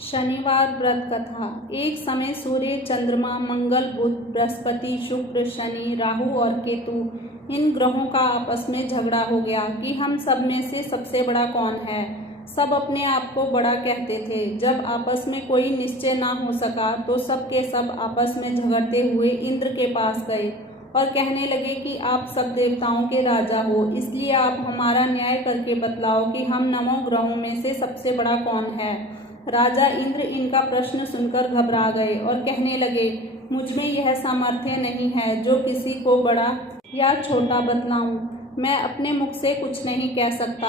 शनिवार व्रत कथा। एक समय सूर्य, चंद्रमा, मंगल, बुध, बृहस्पति, शुक्र, शनि, राहु और केतु इन ग्रहों का आपस में झगड़ा हो गया कि हम सब में से सबसे बड़ा कौन है। सब अपने आप को बड़ा कहते थे। जब आपस में कोई निश्चय ना हो सका तो सब के सब आपस में झगड़ते हुए इंद्र के पास गए और कहने लगे कि आप सब देवताओं के राजा हो, इसलिए आप हमारा न्याय करके बतलाओ कि हम नवों ग्रहों में से सबसे बड़ा कौन है। राजा इंद्र इनका प्रश्न सुनकर घबरा गए और कहने लगे, मुझ में यह सामर्थ्य नहीं है जो किसी को बड़ा या छोटा बतलाऊं। मैं अपने मुख से कुछ नहीं कह सकता।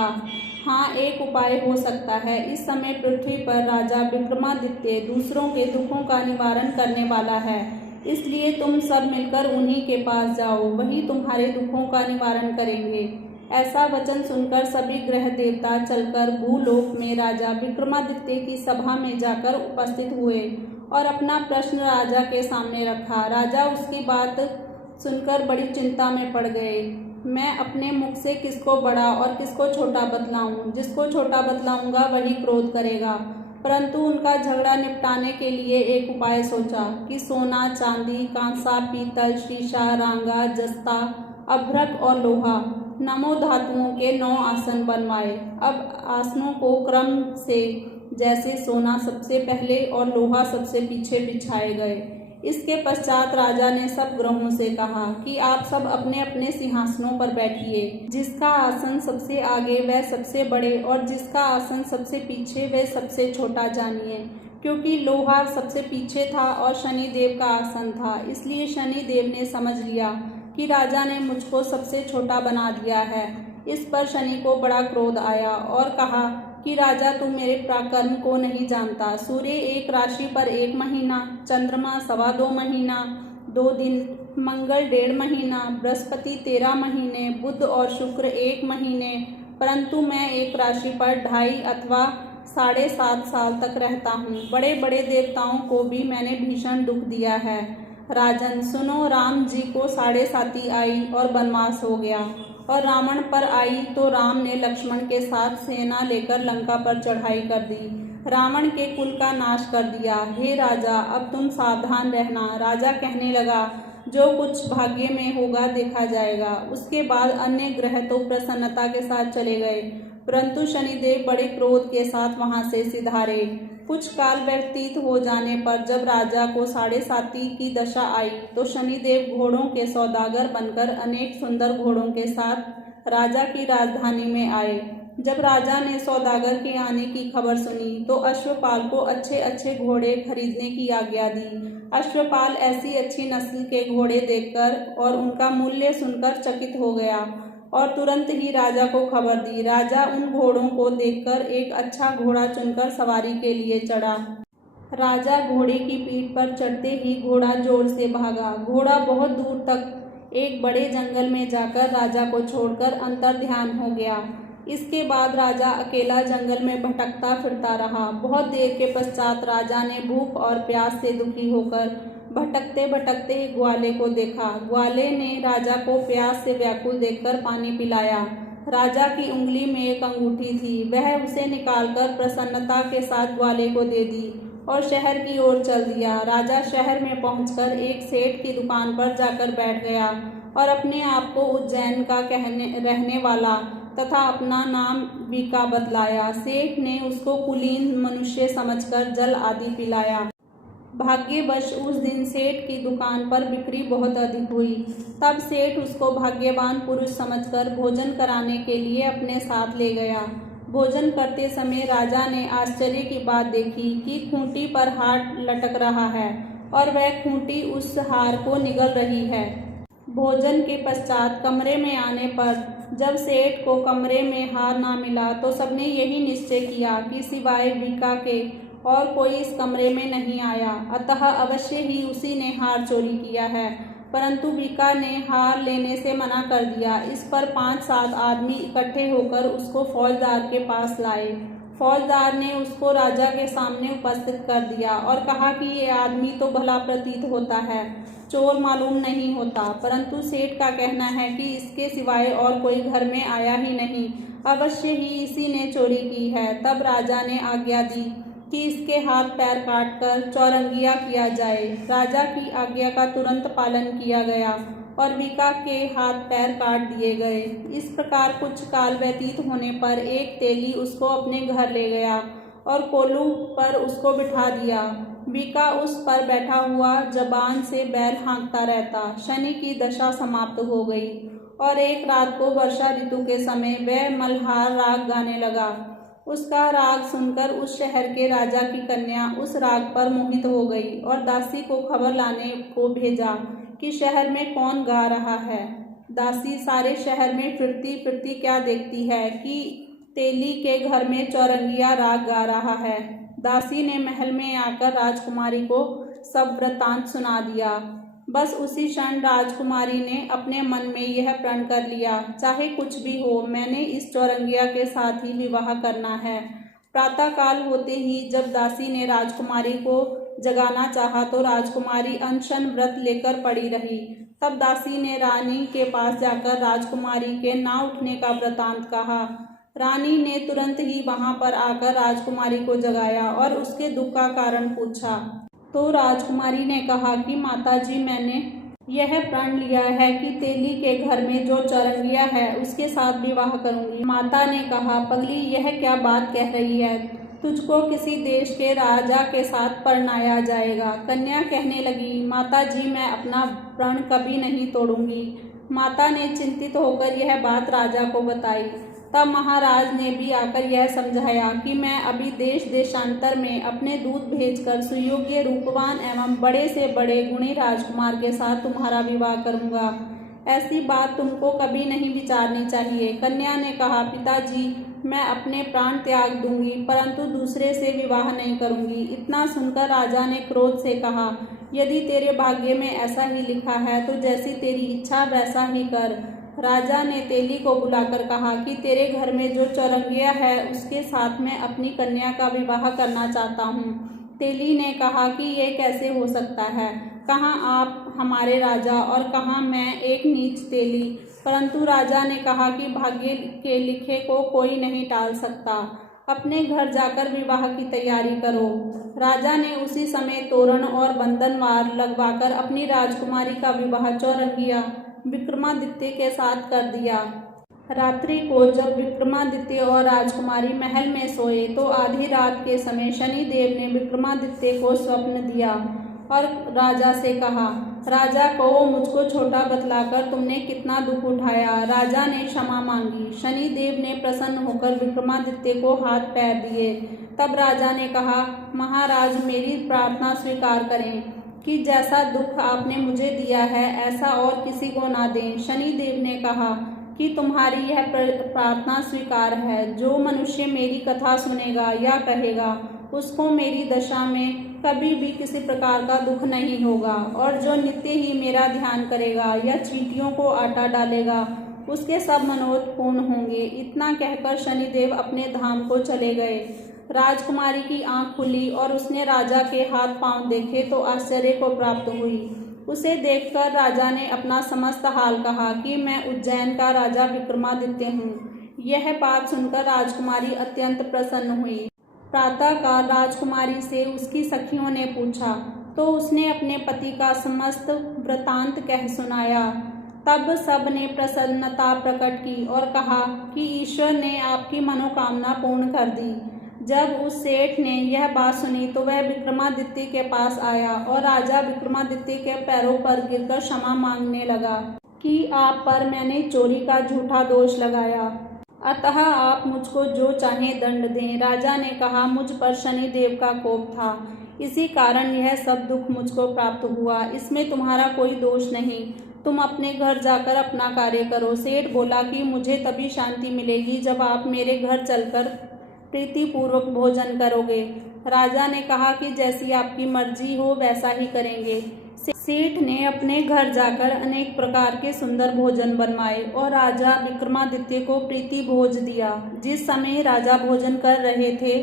हाँ, एक उपाय हो सकता है। इस समय पृथ्वी पर राजा विक्रमादित्य दूसरों के दुखों का निवारण करने वाला है, इसलिए तुम सब मिलकर उन्हीं के पास जाओ, वही तुम्हारे दुखों का निवारण करेंगे। ऐसा वचन सुनकर सभी ग्रह देवता चलकर भूलोक में राजा विक्रमादित्य की सभा में जाकर उपस्थित हुए और अपना प्रश्न राजा के सामने रखा। राजा उसकी बात सुनकर बड़ी चिंता में पड़ गए। मैं अपने मुख से किसको बड़ा और किसको छोटा बतलाऊं? जिसको छोटा बतलाऊंगा वही क्रोध करेगा। परंतु उनका झगड़ा निपटाने के लिए एक उपाय सोचा कि सोना, चांदी, कांसा, पीतल, शीशा, रांगा, जस्ता, अभ्रक और लोहा नमो धातुओं के 9 आसन बनवाए। अब आसनों को क्रम से जैसे सोना सबसे पहले और लोहा सबसे पीछे बिछाए गए। इसके पश्चात राजा ने सब ग्रहों से कहा कि आप सब अपने अपने सिंहासनों पर बैठिए। जिसका आसन सबसे आगे वह सबसे बड़े और जिसका आसन सबसे पीछे वह सबसे छोटा जानिए। क्योंकि लोहा सबसे पीछे था और शनिदेव का आसन था, इसलिए शनिदेव ने समझ लिया कि राजा ने मुझको सबसे छोटा बना दिया है। इस पर शनि को बड़ा क्रोध आया और कहा कि राजा, तू मेरे पराक्रम को नहीं जानता। सूर्य एक राशि पर 1 महीना, चंद्रमा 2.25 महीना 2 दिन, मंगल 1.5 महीना, बृहस्पति 13 महीने, बुध और शुक्र 1 महीने, परंतु मैं एक राशि पर 2.5 अथवा 7.5 साल तक रहता हूँ। बड़े बड़े देवताओं को भी मैंने भीषण दुख दिया है। राजन सुनो, राम जी को 7.5 आई और वनवास हो गया, और रावण पर आई तो राम ने लक्ष्मण के साथ सेना लेकर लंका पर चढ़ाई कर दी, रावण के कुल का नाश कर दिया। हे राजा, अब तुम सावधान रहना। राजा कहने लगा, जो कुछ भाग्य में होगा देखा जाएगा। उसके बाद अन्य ग्रह तो प्रसन्नता के साथ चले गए, परंतु शनिदेव बड़े क्रोध के साथ वहां से सिधारे। कुछ काल व्यतीत हो जाने पर जब राजा को 7.5 की दशा आई तो शनिदेव घोड़ों के सौदागर बनकर अनेक सुंदर घोड़ों के साथ राजा की राजधानी में आए। जब राजा ने सौदागर के आने की खबर सुनी तो अश्वपाल को अच्छे अच्छे घोड़े खरीदने की आज्ञा दी। अश्वपाल ऐसी अच्छी नस्ल के घोड़े देखकर और उनका मूल्य सुनकर चकित हो गया और तुरंत ही राजा को खबर दी। राजा उन घोड़ों को देखकर एक अच्छा घोड़ा चुनकर सवारी के लिए चढ़ा। राजा घोड़े की पीठ पर चढ़ते ही घोड़ा जोर से भागा। घोड़ा बहुत दूर तक एक बड़े जंगल में जाकर राजा को छोड़कर अंतर्ध्यान हो गया। इसके बाद राजा अकेला जंगल में भटकता फिरता रहा। बहुत देर के पश्चात राजा ने भूख और प्यास से दुखी होकर भटकते भटकते ग्वाले को देखा। ग्वाले ने राजा को प्यास से व्याकुल देखकर पानी पिलाया। राजा की उंगली में एक अंगूठी थी, वह उसे निकालकर प्रसन्नता के साथ ग्वाले को दे दी और शहर की ओर चल दिया। राजा शहर में पहुंचकर एक सेठ की दुकान पर जाकर बैठ गया और अपने आप को उज्जैन का रहने वाला तथा अपना नाम बीका बतलाया। सेठ ने उसको कुलीन मनुष्य समझकर जल आदि पिलाया। भाग्यवश उस दिन सेठ की दुकान पर बिक्री बहुत अधिक हुई। तब सेठ उसको भाग्यवान पुरुष समझकर भोजन कराने के लिए अपने साथ ले गया। भोजन करते समय राजा ने आश्चर्य की बात देखी कि खूंटी पर हार लटक रहा है और वह खूंटी उस हार को निगल रही है। भोजन के पश्चात कमरे में आने पर जब सेठ को कमरे में हार ना मिला तो सबने यही निश्चय किया कि सिवाय बीका के और कोई इस कमरे में नहीं आया, अतः अवश्य ही उसी ने हार चोरी किया है। परंतु बीका ने हार लेने से मना कर दिया। इस पर 5-7 आदमी इकट्ठे होकर उसको फौजदार के पास लाए। फौजदार ने उसको राजा के सामने उपस्थित कर दिया और कहा कि ये आदमी तो भला प्रतीत होता है, चोर मालूम नहीं होता, परंतु सेठ का कहना है कि इसके सिवाय और कोई घर में आया ही नहीं, अवश्य ही इसी ने चोरी की है। तब राजा ने आज्ञा दी कि इसके हाथ पैर काटकर चौरंगिया किया जाए। राजा की आज्ञा का तुरंत पालन किया गया और विका के हाथ पैर काट दिए गए। इस प्रकार कुछ काल व्यतीत होने पर एक तेली उसको अपने घर ले गया और कोलू पर उसको बिठा दिया। विका उस पर बैठा हुआ जबान से बैल हाँकता रहता। शनि की दशा समाप्त हो गई और एक रात को वर्षा ऋतु के समय वह मल्हार राग गाने लगा। उसका राग सुनकर उस शहर के राजा की कन्या उस राग पर मोहित हो गई और दासी को खबर लाने को भेजा कि शहर में कौन गा रहा है। दासी सारे शहर में फिरती फिरती क्या देखती है कि तेली के घर में चौरंगिया राग गा रहा है। दासी ने महल में आकर राजकुमारी को सब वृतांत सुना दिया। बस उसी क्षण राजकुमारी ने अपने मन में यह प्रण कर लिया, चाहे कुछ भी हो, मैंने इस चौरंगिया के साथ ही विवाह करना है। प्रातःकाल होते ही जब दासी ने राजकुमारी को जगाना चाहा तो राजकुमारी अनशन व्रत लेकर पड़ी रही। तब दासी ने रानी के पास जाकर राजकुमारी के ना उठने का वृतांत कहा। रानी ने तुरंत ही वहां पर आकर राजकुमारी को जगाया और उसके दुख का कारण पूछा। तो राजकुमारी ने कहा कि माताजी, मैंने यह प्रण लिया है कि तेली के घर में जो चौरंगिया है उसके साथ विवाह करूंगी। माता ने कहा, पगली, यह क्या बात कह रही है? तुझको किसी देश के राजा के साथ परणाया जाएगा। कन्या कहने लगी, माताजी, मैं अपना प्रण कभी नहीं तोड़ूंगी। माता ने चिंतित होकर यह बात राजा को बताई। तब महाराज ने भी आकर यह समझाया कि मैं अभी देश देशांतर में अपने दूत भेजकर सुयोग्य, रूपवान एवं बड़े से बड़े गुणी राजकुमार के साथ तुम्हारा विवाह करूंगा। ऐसी बात तुमको कभी नहीं विचारनी चाहिए। कन्या ने कहा, पिताजी, मैं अपने प्राण त्याग दूंगी परंतु दूसरे से विवाह नहीं करूंगी। इतना सुनकर राजा ने क्रोध से कहा, यदि तेरे भाग्य में ऐसा ही लिखा है तो जैसी तेरी इच्छा वैसा ही कर। राजा ने तेली को बुलाकर कहा कि तेरे घर में जो चौरंगिया है उसके साथ मैं अपनी कन्या का विवाह करना चाहता हूँ। तेली ने कहा कि ये कैसे हो सकता है? कहाँ आप हमारे राजा और कहाँ मैं एक नीच तेली। परंतु राजा ने कहा कि भाग्य के लिखे को कोई नहीं टाल सकता। अपने घर जाकर विवाह की तैयारी करो। राजा ने उसी समय तोरण और बंधनवार लगवाकर अपनी राजकुमारी का विवाह चौरंगिया विक्रमादित्य के साथ कर दिया। रात्रि को जब विक्रमादित्य और राजकुमारी महल में सोए तो आधी रात के समय शनिदेव ने विक्रमादित्य को स्वप्न दिया और राजा से कहा, राजा को मुझको छोटा बतलाकर तुमने कितना दुख उठाया। राजा ने क्षमा मांगी। शनिदेव ने प्रसन्न होकर विक्रमादित्य को हाथ पैर दिए। तब राजा ने कहा, महाराज, मेरी प्रार्थना स्वीकार करें कि जैसा दुख आपने मुझे दिया है ऐसा और किसी को ना दें। शनिदेव ने कहा कि तुम्हारी यह प्रार्थना स्वीकार है। जो मनुष्य मेरी कथा सुनेगा या कहेगा उसको मेरी दशा में कभी भी किसी प्रकार का दुख नहीं होगा और जो नित्य ही मेरा ध्यान करेगा या चींटियों को आटा डालेगा उसके सब मनोरथ पूर्ण होंगे। इतना कहकर शनिदेव अपने धाम को चले गए। राजकुमारी की आंख खुली और उसने राजा के हाथ पांव देखे तो आश्चर्य को प्राप्त हुई। उसे देखकर राजा ने अपना समस्त हाल कहा कि मैं उज्जैन का राजा विक्रमादित्य हूँ। यह बात सुनकर राजकुमारी अत्यंत प्रसन्न हुई। प्रातःकाल राजकुमारी से उसकी सखियों ने पूछा तो उसने अपने पति का समस्त वृतांत कह सुनाया। तब सब ने प्रसन्नता प्रकट की और कहा कि ईश्वर ने आपकी मनोकामना पूर्ण कर दी। जब उस सेठ ने यह बात सुनी तो वह विक्रमादित्य के पास आया और राजा विक्रमादित्य के पैरों पर गिरकर क्षमा मांगने लगा कि आप पर मैंने चोरी का झूठा दोष लगाया, अतः आप मुझको जो चाहें दंड दें। राजा ने कहा, मुझ पर शनिदेव का कोप था, इसी कारण यह सब दुख मुझको प्राप्त हुआ। इसमें तुम्हारा कोई दोष नहीं। तुम अपने घर जाकर अपना कार्य करो। सेठ बोला कि मुझे तभी शांति मिलेगी जब आप मेरे घर चलकर प्रीतिपूर्वक भोजन करोगे। राजा ने कहा कि जैसी आपकी मर्जी हो वैसा ही करेंगे। सेठ ने अपने घर जाकर अनेक प्रकार के सुंदर भोजन बनवाए और राजा विक्रमादित्य को प्रीति भोज दिया। जिस समय राजा भोजन कर रहे थे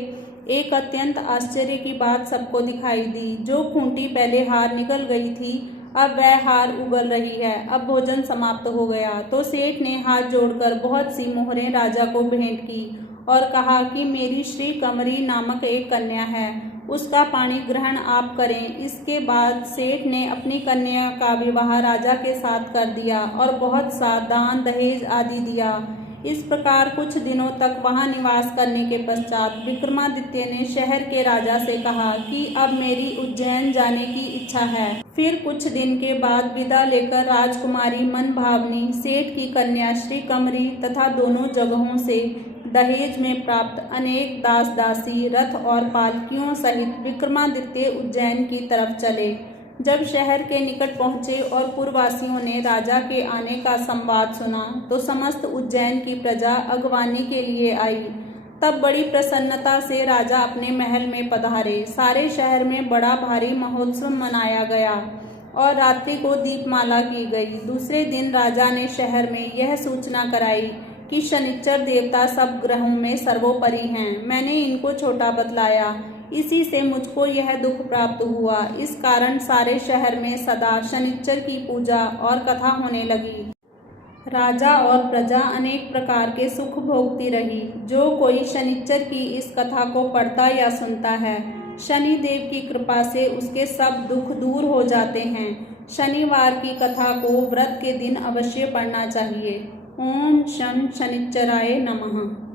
एक अत्यंत आश्चर्य की बात सबको दिखाई दी। जो खूंटी पहले हार निकल गई थी अब वह हार उगल रही है। अब भोजन समाप्त हो गया तो सेठ ने हाथ जोड़कर बहुत सी मोहरें राजा को भेंट की और कहा कि मेरी श्री कमरी नामक एक कन्या है, उसका पाणी ग्रहण आप करें। इसके बाद सेठ ने अपनी कन्या का विवाह राजा के साथ कर दिया और बहुत सा दान दहेज आदि दिया। इस प्रकार कुछ दिनों तक वहां निवास करने के पश्चात विक्रमादित्य ने शहर के राजा से कहा कि अब मेरी उज्जैन जाने की इच्छा है। फिर कुछ दिन के बाद विदा लेकर राजकुमारी मनभावनी, सेठ की कन्या श्री कमरी तथा दोनों जगहों से दहेज में प्राप्त अनेक दास दासी, रथ और पालकियों सहित विक्रमादित्य उज्जैन की तरफ चले। जब शहर के निकट पहुँचे और पुरवासियों ने राजा के आने का संवाद सुना तो समस्त उज्जैन की प्रजा अगवानी के लिए आई। तब बड़ी प्रसन्नता से राजा अपने महल में पधारे। सारे शहर में बड़ा भारी महोत्सव मनाया गया और रात्रि को दीपमाला की गई। दूसरे दिन राजा ने शहर में यह सूचना कराई कि शनिचर देवता सब ग्रहों में सर्वोपरि हैं। मैंने इनको छोटा बतलाया, इसी से मुझको यह दुख प्राप्त हुआ। इस कारण सारे शहर में सदा शनिचर की पूजा और कथा होने लगी। राजा और प्रजा अनेक प्रकार के सुख भोगती रही। जो कोई शनिचर की इस कथा को पढ़ता या सुनता है, शनि देव की कृपा से उसके सब दुख दूर हो जाते हैं। शनिवार की कथा को व्रत के दिन अवश्य पढ़ना चाहिए। ओम शं शनिच्चराय नमः।